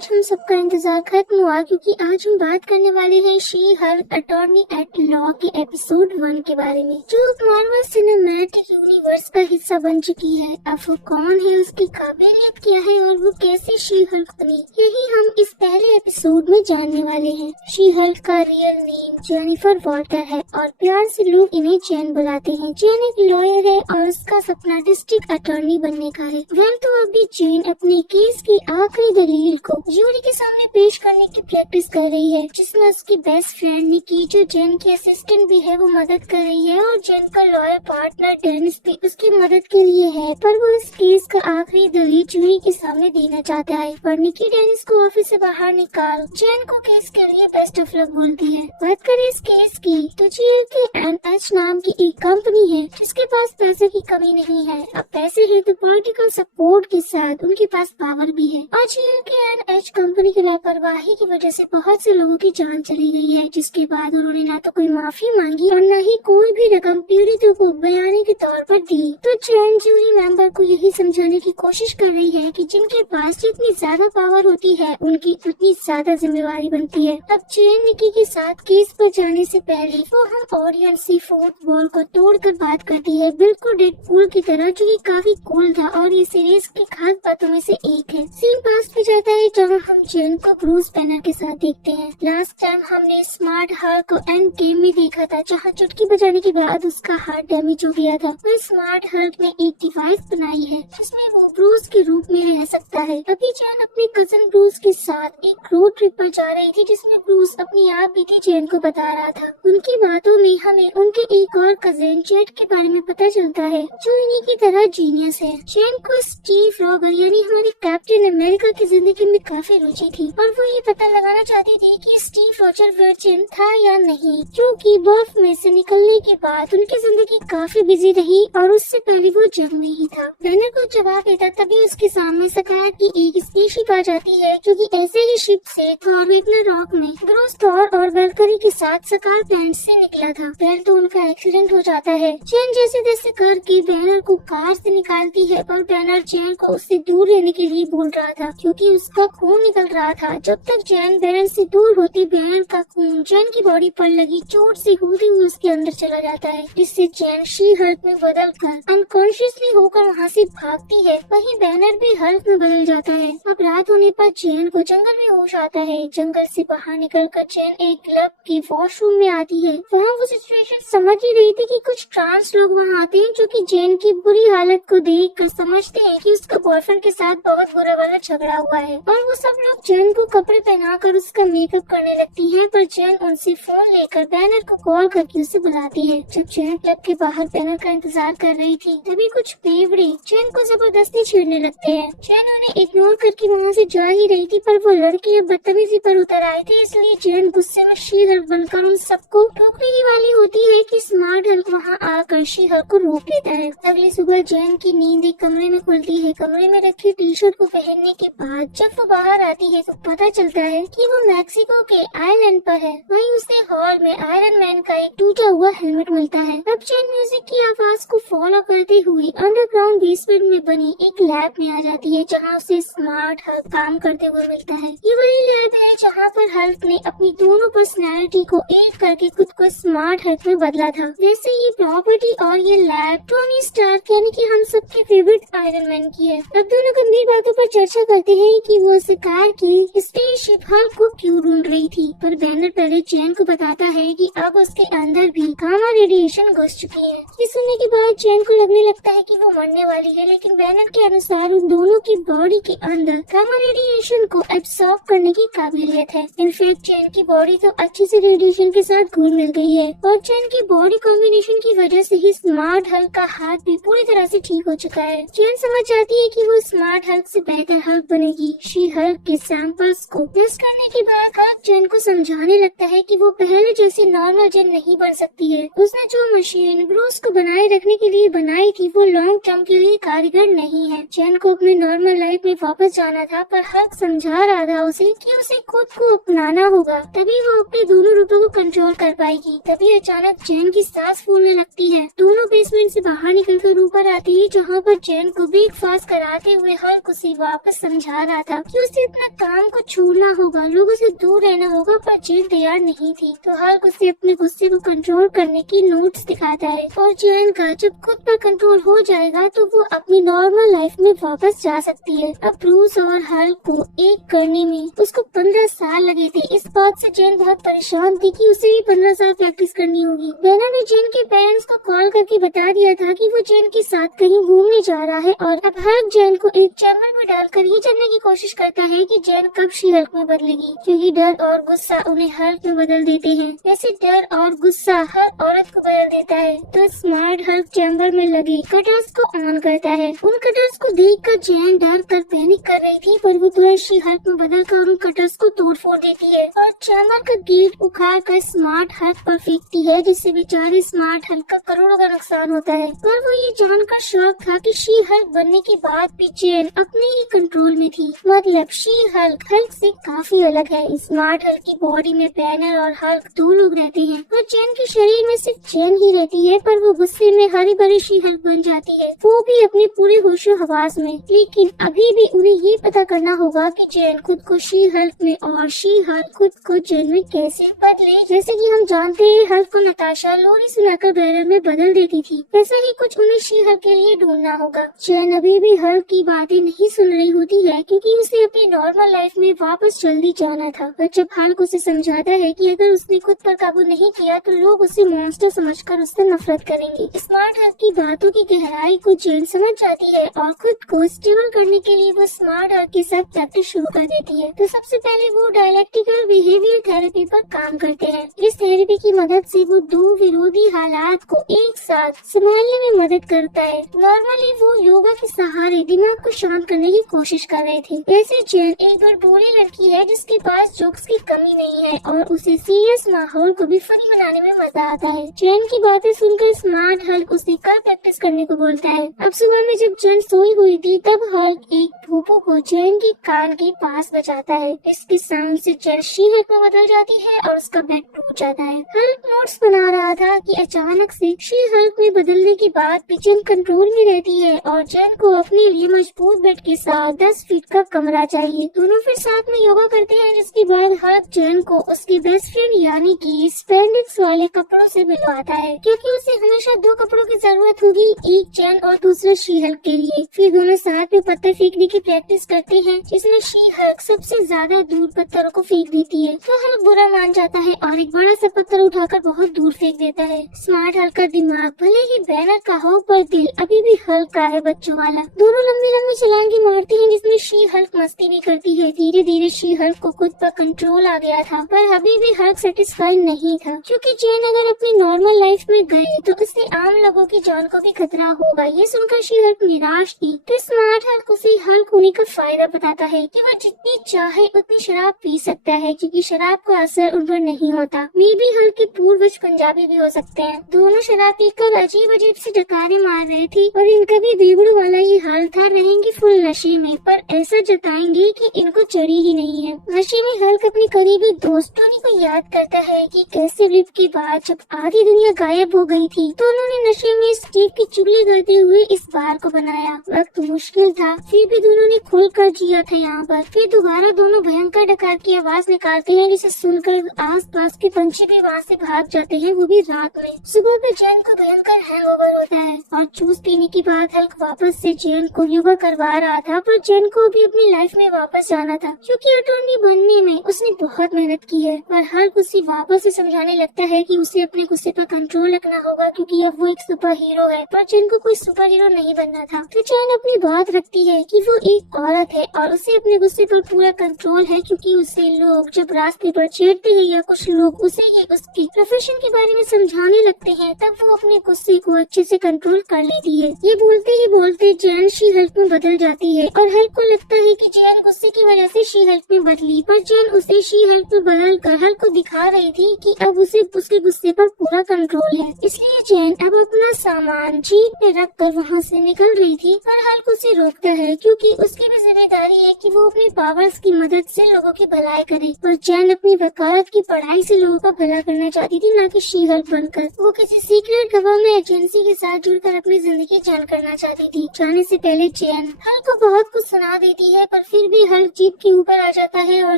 आज हम सबका इंतजार खत्म हुआ क्योंकि आज हम बात करने वाले हैं she Hulk attorney at law के एपिसोड 1 के बारे में, जो मार्वल सिनेमैटिक यूनिवर्स का हिस्सा बन चुकी है। अब वो कौन है, उसकी काबिलियत क्या है और वो कैसे शी हल्क बनी, यही हम इस पहले एपिसोड में जानने वाले हैं। शी हल्क का रियल नेम जेनिफर वॉल्टर है और प्यार से लोग इन्हें जेन बुलाते हैं। जेन एक लॉयर है और उसका सपना डिस्ट्रिक्ट अटॉर्नी बनने का है। वेल तो अभी जेन अपने केस की आखिरी दलील को जूरी के सामने पेश करने की प्रैक्टिस कर रही है, जिसमें उसकी बेस्ट फ्रेंड निकी, जो जेन की असिस्टेंट भी है, वो मदद कर रही है और जेन का लॉयर पार्टनर डेनिस भी उसकी मदद के लिए है। पर वो इस केस का आखिरी दलील जूरी के सामने देना चाहता है, पर निकी डेनिस को ऑफिस से बाहर निकाल जेन को केस के लिए बेस्ट ऑफ लक बोलती है। बात करें इस केस की तो GLK&H नाम की एक कंपनी है जिसके पास पैसे की कमी नहीं है। अब पैसे है तो पॉलिटिकल सपोर्ट के साथ उनके पास पावर भी है और GLK&H कंपनी की लापरवाही की वजह से बहुत से लोगों की जान चली गई है, जिसके बाद उन्होंने ना तो कोई माफी मांगी और न ही कोई भी रकम पीड़ितों को बयाने के तौर पर दी। तो जेन जूरी मेंबर को यही समझाने की कोशिश कर रही है कि जिनके पास जितनी ज्यादा पावर होती है उनकी उतनी ज्यादा जिम्मेवारी बनती है। अब जेन निकी के साथ केस पर जाने से पहले वो हम ऑडियंस की फोर्थ वॉल को तोड़कर बात करती है, बिल्कुल डेडपूल की तरह, जो कि काफी कूल था और ये सीरीज की खास बातों में से एक है। सीन पास में जाता है जहाँ हम जेन को ब्रूस बैनर के साथ देखते हैं। लास्ट टाइम हमने स्मार्ट हल्क को एंड गेम में देखा था, जहाँ चुटकी बजाने के बाद उसका हार्ट डैमेज हो गया था। और स्मार्ट हल्क ने एक डिवाइस बनाई है जिसमें वो ब्रूस के रूप में रह सकता है। अभी जेन अपने कजन ब्रूस के साथ एक रोड ट्रिप पर जा रही थी, जिसमें ब्रूस अपनी आप बीती जेन को बता रहा था। उनकी बातों में हमें उनके एक और कजन जेट के बारे में पता चलता है, जो इन्हीं की तरह जीनियस है। जेन को स्टीव रॉगर यानी हमारे कैप्टन अमेरिका की जिंदगी में काफी रुचि थी और वो ये पता लगाना चाहती थी कि स्टीव रॉजर वर्जिन था या नहीं, क्योंकि बर्फ में से निकलने के बाद उनकी जिंदगी काफी बिजी रही और उससे पहले वो जंग में ही था। बैनर को जवाब देता तभी उसके सामने सकार की एक स्पेसशिप आ जाती है, जो कि ऐसे ही शिप से थॉर रॉक में ब्रूस थॉर और वेलकरी के साथ सकार प्लांट से निकला था। पहले तो उनका एक्सीडेंट हो जाता है। जेन जैसे तैसे करके बैनर को कार से निकालती है, पर बैनर जेन को उससे दूर रहने के लिए बोल रहा था क्योंकि उसका खून निकल रहा था। जब तक जेन बैनर से दूर होती, बैनर का खून जेन की बॉडी पर लगी चोट से होते हुए उसके अंदर चला जाता है, जिससे जेन शी हल्क में बदल कर अनकॉन्शियसली होकर वहाँ से भागती है। वहीं बैनर भी हल्क में बदल जाता है। अब रात होने पर जेन को जंगल में होश आता है। जंगल से बाहर निकलकर जेन एक क्लब की वॉशरूम में आती है। वहाँ वो सिचुएशन समझ ही रही थी कि कुछ ट्रांस लोग वहाँ आते हैं, जो कि जेन की बुरी हालत को देख कर समझते हैं कि उसका बॉयफ्रेंड के साथ बहुत बुरा वाला झगड़ा हुआ है और वो सब लोग जेन को कपड़े पहनाकर उसका मेकअप करने लगती है। पर जेन उनसे फोन लेकर बैनर को कॉल करके उसे बुलाती है। जब जेन क्लब के बाहर बैनर का इंतजार कर रही थी, तभी कुछ बेवड़े जेन को जबरदस्ती छेड़ने लगते हैं। जेन उन्हें इग्नोर करके वहाँ से जा ही रही थी, पर वो लड़के अब बदतमीजी पर उतर आए थे, इसलिए जेन गुस्से में शी हल्क बनकर उन सबको रोकने ही वाली होती है कि स्मार्ट हल्क वहाँ आकर शी हल्क को रोक लेता है। अगली सुबह जेन की नींद एक कमरे में खुलती है। कमरे में रखी टी-शर्ट को पहनने के बाद जब वो बाहर आती है तो पता चलता है कि वो मैक्सिको के आइलैंड पर है। वहीं उसे हॉल में आयरन मैन का एक टूटा हुआ हेलमेट मिलता है। अब जेन म्यूजिक की आवाज को फॉलो करते हुए अंडरग्राउंड बेसमेंट में बनी एक लैब में आ जाती है, जहाँ उसे स्मार्ट हल्क काम करते हुए मिलता है। ये वही लैब है जहाँ पर हल्क ने अपनी दोनों पर्सनैलिटी को एक करके खुद को स्मार्ट हल्क में बदला था। वैसे ये प्रॉपर्टी और ये लैब टोनी स्टार्क यानी कि हम सबके फेवरेट आयरन मैन की है। अब दोनों गंभीर बातों पर चर्चा करते हैं कि वो शिकार की स्पेसशिप हल्क को क्यों ढूंढ रही थी, पर बैनर पहले जेन को बताता है कि अब उसके अंदर भी गामा रेडिएशन घुस चुकी है। ये सुनने के बाद जेन को लगने लगता है कि वो मरने वाली है, लेकिन बैनर के अनुसार उन दोनों की बॉडी के अंदर गामा रेडिएशन को एब्सॉर्ब करने की काबिलियत है। इनफैक्ट जेन की बॉडी तो अच्छे से रेडिएशन के साथ घुल मिल गई है और जेन की बॉडी कॉम्बिनेशन की वजह से ही स्मार्ट हल्क का हाथ भी पूरी तरह से ठीक हो चुका है। जेन समझ जाती है कि वो स्मार्ट हल्क से बेहतर हल्क बनेगी। शी हल्क के सैंपल्स को टेस्ट करने के बाद हल्क जेन को समझाने लगता है कि वो पहले जैसी नॉर्मल जेन नहीं बन सकती है। उसने जो मशीन ब्रूस को बनाए रखने के लिए बनाई थी वो लॉन्ग टर्म के लिए कारीगर नहीं है। जेन को अपने नॉर्मल लाइफ में वापस जाना था, पर हल्क समझा रहा था उसे कि उसे खुद को अपनाना होगा, तभी वो अपने दोनों रूपों को कंट्रोल कर पाएगी। तभी अचानक जेन की सांस फूलने लगती है। दोनों बेसमेंट से बाहर निकलकर ऊपर आती है, जहाँ पर जेन को ब्रेकफास्ट कराते हुए हल्क उसे वापस समझा रहा था कि उसे अपना काम को छोड़ना होगा, लोगों से दूर रहना होगा, पर जैन तैयार नहीं थी। तो हल्क उसे अपने गुस्से को कंट्रोल करने की नोट्स दिखाता है और जैन का जब खुद पर कंट्रोल हो जाएगा तो वो अपनी नॉर्मल लाइफ में वापस जा सकती है। अब ब्रूस और हल्क को एक करने में उसको 15 साल लगे थे। इस बात से जैन बहुत परेशान थी कि उसे भी 15 साल प्रैक्टिस करनी होगी। बेना ने जैन के पेरेंट्स को कॉल करके बता दिया था कि वो जैन के साथ कहीं घूमने जा रहा है और अब हल्क जैन को एक चैम्बर में डालकर ये जानने की कोशिश करता है कि जैन कब शी हल्क में बदलेगी, क्योंकि डर और गुस्सा उन्हें हल्क में बदल देते हैं। वैसे डर और गुस्सा हर औरत को बदल देता है। तो स्मार्ट हल्क चैम्बर में लगे कटर्स को ऑन करता है। उन कटर्स को देखकर जैन डर कर पैनिक कर रही थी, पर वो तुरंत शी हल्क में बदलकर उन कटर्स को तोड़ फोड़ देती है और चैम्बर का गेट उखाड़ कर स्मार्ट हल्क पर फेंकती है, जिससे बेचारे स्मार्ट हल्क का करोड़ों का नुकसान होता है। पर वो ये जानकर शॉक था कि शी हल्क बनने के बाद भी जैन अपने ही कंट्रोल में थी। मतलब शी हल्क हल्क से काफी अलग है। स्मार्ट हल्क की बॉडी में बैनर और हल्क 2 लोग रहते हैं और जैन के शरीर में सिर्फ जैन ही रहती है, पर वो गुस्से में हरी भरी शी हल्क बन जाती है, वो भी अपने पूरे होशो हवास में। लेकिन अभी भी उन्हें ये पता करना होगा कि जैन खुद को शी हल्क में और शी हल्क खुद को जैन में कैसे बदले। जैसे कि हम जानते हैं हल्क को नताशा लोरी सुनाकर बैरर में बदल देती थी, वैसा ही कुछ उन्हें शी हल्क के लिए ढूंढना होगा। जैन अभी भी हल्क की बातें नहीं सुन रही होती है, क्योंकि उसे अपनी नॉर्मल लाइफ में वापस जल्दी जाना था। और जब हल्क उसे समझाता है कि अगर उसने खुद पर काबू नहीं किया तो लोग उसे मॉन्स्टर समझकर उससे नफरत करेंगे। स्मार्ट हल्क की बातों की गहराई को जैन समझ जाती है और खुद को स्टेबल करने के लिए वो स्मार्ट हल्क के साथ प्रैक्टिस शुरू कर देती है। तो सबसे पहले वो डायलेक्टिकल बिहेवियर थेरेपी पर काम करते हैं। इस थेरेपी की मदद से वो 2 विरोधी हालात को एक साथ संभालने में मदद करता है। नॉर्मली वो योगा के सहारे दिमाग को शांत करने की कोशिश कर रहे थे। वैसे जैन एक बार बोली लड़की है जिसके पास जोक्स की कमी नहीं है और उसे सीरियस माहौल को भी फनी बनाने में मजा आता है। जैन की बातें सुनकर स्मार्ट हल्क उसे कल प्रैक्टिस करने को बोलता है। अब सुबह में जब जैन सोई हुई थी तब हल्क एक भूपू को जैन के कान के पास बजाता है। इसके साउंड से जैन शी हल्क में बदल जाती है और उसका बेड टूट जाता है। हल्क नोट्स बना रहा था कि अचानक से शी हल्क में बदलने के बाद भी जैन कंट्रोल में रहती है और जैन को अपने लिए मजबूत बेड के साथ 10 फीट का कमरा चाहिए। दोनों फिर साथ में योगा करते हैं, जिसके बाद हल्क जैन को उसके बेस्ट फ्रेंड यानी कि स्पेंडिक्स वाले कपड़ों से मिलवाता है, क्योंकि उसे हमेशा 2 कपड़ों की जरूरत होगी, एक जैन और दूसरा शी हल्क के लिए। फिर दोनों साथ में पत्थर फेंकने की प्रैक्टिस करते हैं, जिसमें शी हल्क सबसे ज्यादा दूर पत्थरों को फेंक देती है। तो हल्क बुरा मान जाता है और एक बड़ा सा पत्थर उठाकर बहुत दूर फेंक देता है। स्मार्ट हल्क का दिमाग भले ही बैनर का हो, पर दिल अभी भी हल्क का है, बच्चों वाला। दोनों लंबी लंबी छलांगे मारते हैं, जिसमें शी हल्क मस्ती भी करती है। धीरे धीरे शी हल्क को खुद पर कंट्रोल आ गया था, पर अभी भी हल्क सेटिस्फाइड नहीं था, क्योंकि जैन अगर अपनी नॉर्मल लाइफ में गए तो उससे आम लोगों की जान को भी खतरा होगा। ये सुनकर शी हल्क निराश थी। तो स्मार्ट हल्क उसे हल्क होने का फायदा बताता है कि वह जितनी चाहे उतनी शराब पी सकता है, क्योंकि शराब का असर उन पर नहीं होता। मे भी हल्क के पूर्वज पंजाबी भी हो सकते हैं। दोनों शराब पीकर अजीब अजीब से डकारे मार रहे थे और इनका भी बेगड़ू वाला ये हाल था। रहेंगे फुल नशे में, पर ऐसा जताएंगे कि इनको चढ़ी ही नहीं है। नशे में हल्क अपने करीबी दोस्तों को याद करता है कि कैसे लिप के बाद जब आधी दुनिया गायब हो गई थी तो उन्होंने नशे में स्टीव की चुगली करते हुए इस बार को बनाया। वक्त मुश्किल था, फिर भी दोनों ने खुलकर जिया था यहाँ पर। फिर दोबारा दोनों भयंकर डकार की आवाज निकालते हैं, जिसे सुनकर आसपास के पंछी भी वहाँ से भाग जाते हैं, वो भी रात में। सुबह में जैन को भयंकर हैंगओवर होता है और जूस पीने के बाद हल्क वापस से जैन को योगा करवा रहा था, पर जैन को भी अपनी लाइफ में वापस जाना था, क्योंकि अटॉर्नी बनने में उसने बहुत मेहनत की है। पर हल्क उसे वापस से समझाने लगता है कि उसे अपने गुस्से पर कंट्रोल रखना होगा, क्योंकि अब वो एक सुपर हीरो है, पर जैन को कोई सुपर हीरो नहीं बनना था। तो जैन अपनी बात रखती है कि वो एक औरत है और उसे अपने गुस्से पर पूरा कंट्रोल है, क्योंकि उसे लोग जब रास्ते पर छेड़ते हैं या कुछ लोग उसे ही उसके प्रोफेशन के बारे में समझाने लगते हैं, तब वो अपने गुस्से को अच्छे से कंट्रोल कर लेती है। ये बोलते ही बोलते जैन शी हल्क में बदल जाती है और हल्क को लगता है कि जैन गुस्से की वजह से शी हल्क में बदली, पर जैन उसे शी हल्क में बदल कर हल्क को दिखा रही थी कि अब उसे उसके गुस्से पर पूरा कंट्रोल है। इसलिए जैन अब अपना सामान जीप में रख कर वहाँ से निकल रही थी, पर हल्क उसे रोकता है, क्योंकि उसकी भी जिम्मेदारी है कि वो अपनी पावर्स की मदद से लोगों की भलाई करे। पर जैन अपनी वकालत की पढ़ाई से लोगों का भला करना चाहती थी, न कि शी हल्क बनकर। वो किसी सीक्रेट गवर्नमेंट एजेंसी के साथ जुड़कर अपनी जिंदगी जान करना चाहती थी। जाने से पहले जैन हल्क को बहुत कुछ सुना देती है, पर फिर फिर भी हल्क जीप के ऊपर आ जाता है और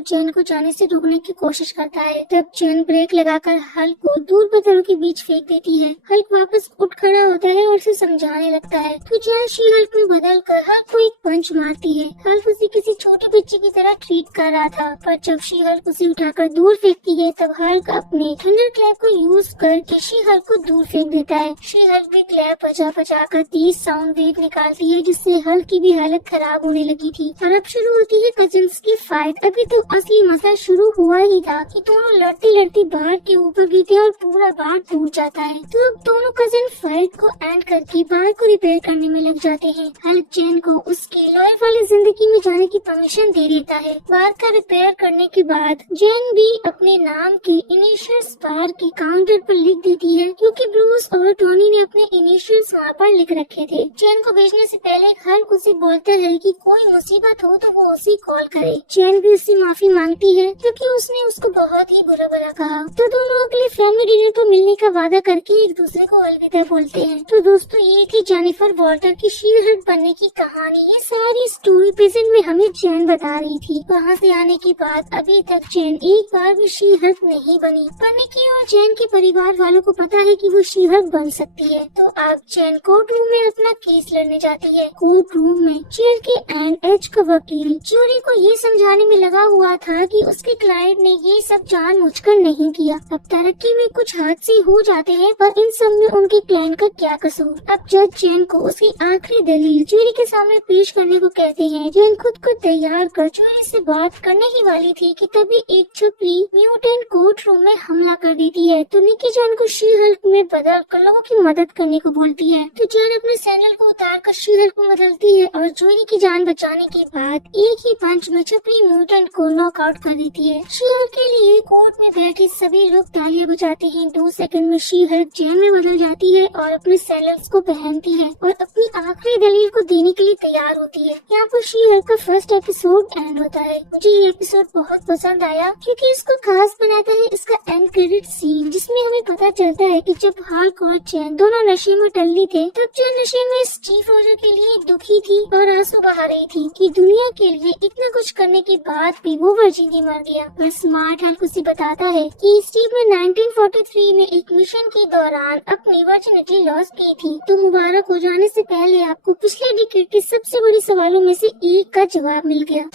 चैन को जाने से रोकने की कोशिश करता है। तब चैन ब्रेक लगाकर हल्क को दूर पत्थरों के बीच फेंक देती है। हल्क वापस उठ खड़ा होता है और उसे समझाने लगता है तो चैन शी हल्क में बदल कर हल्क को एक पंच मारती है। हल्क उसे किसी छोटे बच्चे की तरह ट्रीट कर रहा था, पर जब शी हल्क उसे उठाकर दूर फेंकती है तब हल्क अपने थंडर क्लैप को यूज करके शी हल्क को दूर फेंक देता है। शी हल्क भी क्लैप बजा कर 30 साउंड वेव निकालती है, जिससे हल्क की भी हालत खराब होने लगी थी। और अब शुरू होती है कजिन्स की फाइट। अभी तो असली मसला शुरू हुआ ही था कि दोनों लड़ती बार के ऊपर गिरते हैं और पूरा बार टूट जाता है। तो अब दोनों कजिन फाइट को एंड करके बार को रिपेयर करने में लग जाते हैं। हल्क चैन को उसके लॉयल वाली जिंदगी में जाने की परमिशन दे देता है। बार का रिपेयर करने के बाद जैन भी अपने नाम के इनिशियल्स बार के काउंटर पर लिख देती है, क्योंकि ब्रूस और टोनी ने अपने इनिशियल्स वहाँ पर लिख रखे थे। चैन को भेजने से पहले हल्क उसे बोलता है कि कोई मुसीबत हो तो वो उसे कॉल करे। चैन भी उससे माफी मांगती है क्योंकि उसने उसको बहुत ही बुरा भला कहा। तो दोनों अगले फैमिली डिनर पर मिलने का वादा करके एक दूसरे को अलविदा बोलते हैं। तो दोस्तों, ये थी जेनिफर वॉल्टर की शी हल्क बनने की कहानी। ये सारी स्टोरी प्रेजेंट में हमें चैन बता रही थी। वहाँ से आने के बाद अभी तक चैन एक बार भी शी हल्क नहीं बनी। निकी और चैन के परिवार वालों को पता है कि वो शी हल्क बन सकती है। तो अब चैन कोर्ट रूम में अपना केस लड़ने जाती है। कोर्ट रूम में चैन के एंड एज का वकील ज्यूरी को ये समझाने में लगा हुआ था कि उसके क्लाइंट ने ये सब जानबूझकर नहीं किया। अब तरक्की में कुछ हादसे हो जाते हैं, पर इन सब में उनके क्लाइंट का क्या कसूर। अब जज चैन को उसकी आखिरी दलील ज्यूरी के सामने पेश करने को कहते हैं। चैन खुद को तैयार कर ज्यूरी से बात करने ही वाली थी कि तभी एक छुपी म्यूटेंट कोर्ट रूम में हमला कर देती है। तो निकी चैन को शी हल्क में बदल कर लोगों की मदद करने को बोलती है। तो चैन अपने सैंडल को उतार कर शी हल्क को बदलती है और ज्यूरी की जान बचाने के बाद एक ही पंच में छुपी म्यूटेंट को नॉकआउट कर देती है। शी हल्क के लिए कोर्ट में बैठे सभी लोग तालियां बजाते हैं। 2 सेकंड में शी हल्क चैन में बदल जाती है और अपने सैंडल्स को पहनती है और अपनी आखिरी दलील को देने के लिए तैयार होती है। यहाँ पर शी हल्क का फर्स्ट एपिसोड एंड होता है। मुझे ये एपिसोड बहुत पसंद आया क्योंकि इसको खास बनाता है इसका एंड क्रेडिट सीन, जिसमें हमें पता चलता है कि जब हल्क और चैन दोनों नशे में टल्ली थे, तब चैन नशे में स्टीव रोजर के लिए दुखी थी और आंसू बहा रही थी कि दुनिया के लिए इतना कुछ करने के बाद भी वो वर्जिन ही मर गया। पर स्मार्ट हल्क उसे बताता है कि स्टीव ने 1943 में एक मिशन के दौरान अपनी वर्जिनिटी लॉस की थी। तो मुबारक हो जाने से पहले आपको पिछले डिकेड के सबसे बड़े सवालों में से एक का जवाब मिल गया।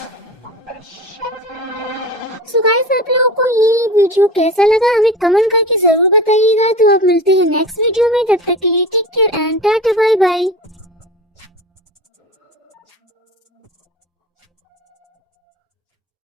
सो गाइस, आप लोगों को ये वीडियो कैसा लगा हमें कमेंट करके जरूर बताइएगा। तो अब मिलते हैं नेक्स्ट वीडियो में, तब तक के लिए take care and tata bye bye.